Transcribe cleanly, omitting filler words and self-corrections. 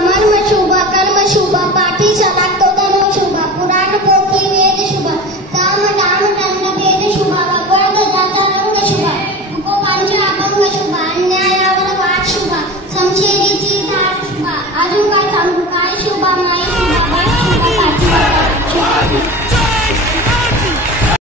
मर्म शुभ कर्म शुभ पाठीचा लागतो धर्म शुभ पुराण पोथी वेद शुभ काम दाम दंड भेद शुभ भगवत जाचा रंग शुभ उपोपांचा अभंग शुभ अन्यायावर वाद शुभ संशयीची धार शुभ अजून काय सांगू काय शुभ